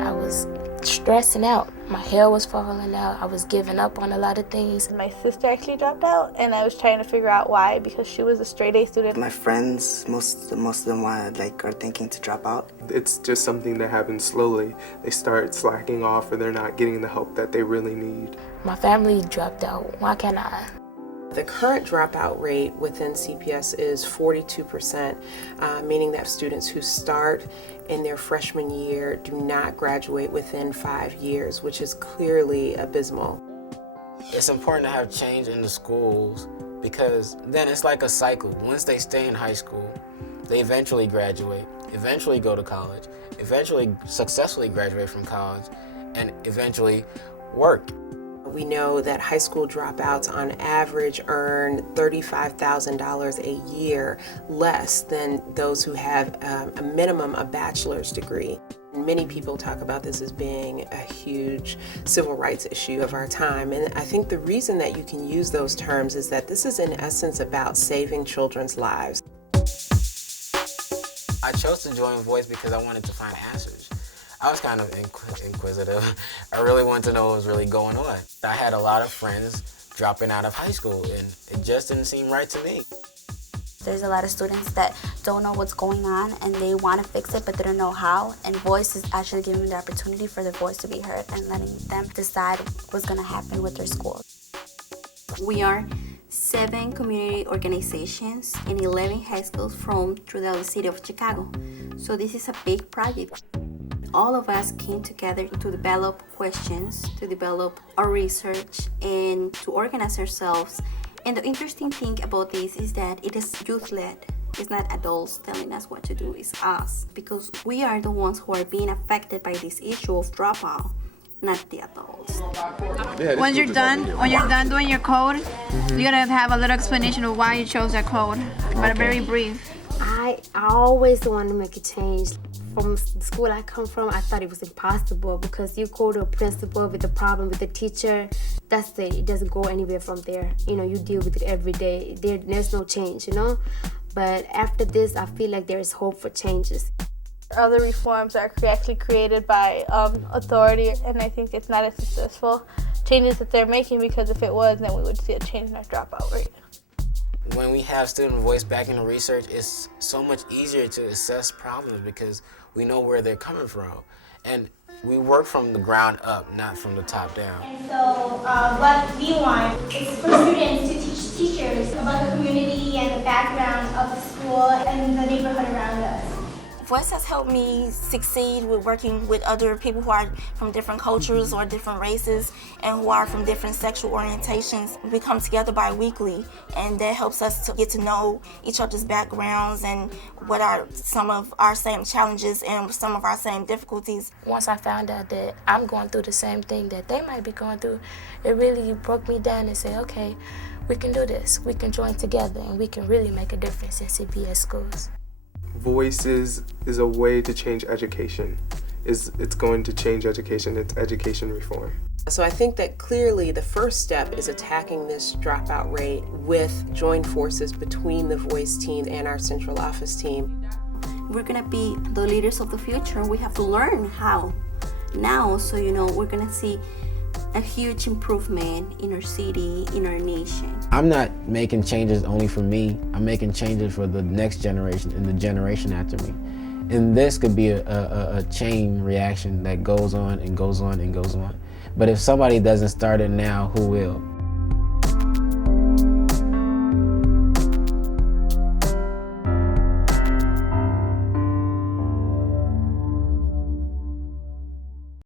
I was stressing out. My hair was falling out. I was giving up on a lot of things. My sister actually dropped out, and I was trying to figure out why, because she was a straight A student. My friends, most of them are thinking to drop out. It's just something that happens slowly. They start slacking off, or they're not getting the help that they really need. My family dropped out. Why can't I? The current dropout rate within CPS is 42%, meaning that students who start in their freshman year do not graduate within 5 years, which is clearly abysmal. It's important to have change in the schools because then it's like a cycle. Once they stay in high school, they eventually graduate, eventually go to college, eventually successfully graduate from college, and eventually work. We know that high school dropouts on average earn $35,000 a year less than those who have a minimum a bachelor's degree. Many people talk about this as being a huge civil rights issue of our time, and I think the reason that you can use those terms is that this is in essence about saving children's lives. I chose to join VOYCE because I wanted to find answers. I was kind of inquisitive. I really wanted to know what was really going on. I had a lot of friends dropping out of high school, and it just didn't seem right to me. There's a lot of students that don't know what's going on and they want to fix it, but they don't know how. And VOYCE is actually giving them the opportunity for their voice to be heard and letting them decide what's going to happen with their school. We are 7 community organizations in 11 high schools throughout the city of Chicago. So this is a big project. All of us came together to develop questions, to develop our research, and to organize ourselves. And the interesting thing about this is that it is youth-led. It's not adults telling us what to do, it's us. Because we are the ones who are being affected by this issue of dropout, not the adults. When you're done doing your code, you're gonna have a little explanation of why you chose that code, but very brief. I always want to make a change. From the school I come from, I thought it was impossible because you go to a principal with a problem with the teacher, that's it. It doesn't go anywhere from there. You know, you deal with it every day. There's no change, you know? But after this, I feel like there is hope for changes. Other reforms are actually created by authority, and I think it's not as successful changes that they're making, because if it was, then we would see a change in our dropout rate. When we have student voice back in the research, it's so much easier to assess problems because we know where they're coming from. And we work from the ground up, not from the top down. And so what we want is for students to teach teachers about the community and the background of the school and the neighborhood around us. VOYCE has helped me succeed with working with other people who are from different cultures or different races and who are from different sexual orientations. We come together bi-weekly, and that helps us to get to know each other's backgrounds and what are some of our same challenges and some of our same difficulties. Once I found out that I'm going through the same thing that they might be going through, it really broke me down and said, okay, we can do this. We can join together and we can really make a difference in CPS schools. VOYCE is a way to change education. It's going to change education. It's education reform. So I think that clearly the first step is attacking this dropout rate with joint forces between the VOYCE team and our central office team. We're gonna be the leaders of the future. We have to learn how now, so we're gonna see a huge improvement in our city, in our nation. I'm not making changes only for me. I'm making changes for the next generation and the generation after me. And this could be a chain reaction that goes on and goes on and goes on. But if somebody doesn't start it now, who will?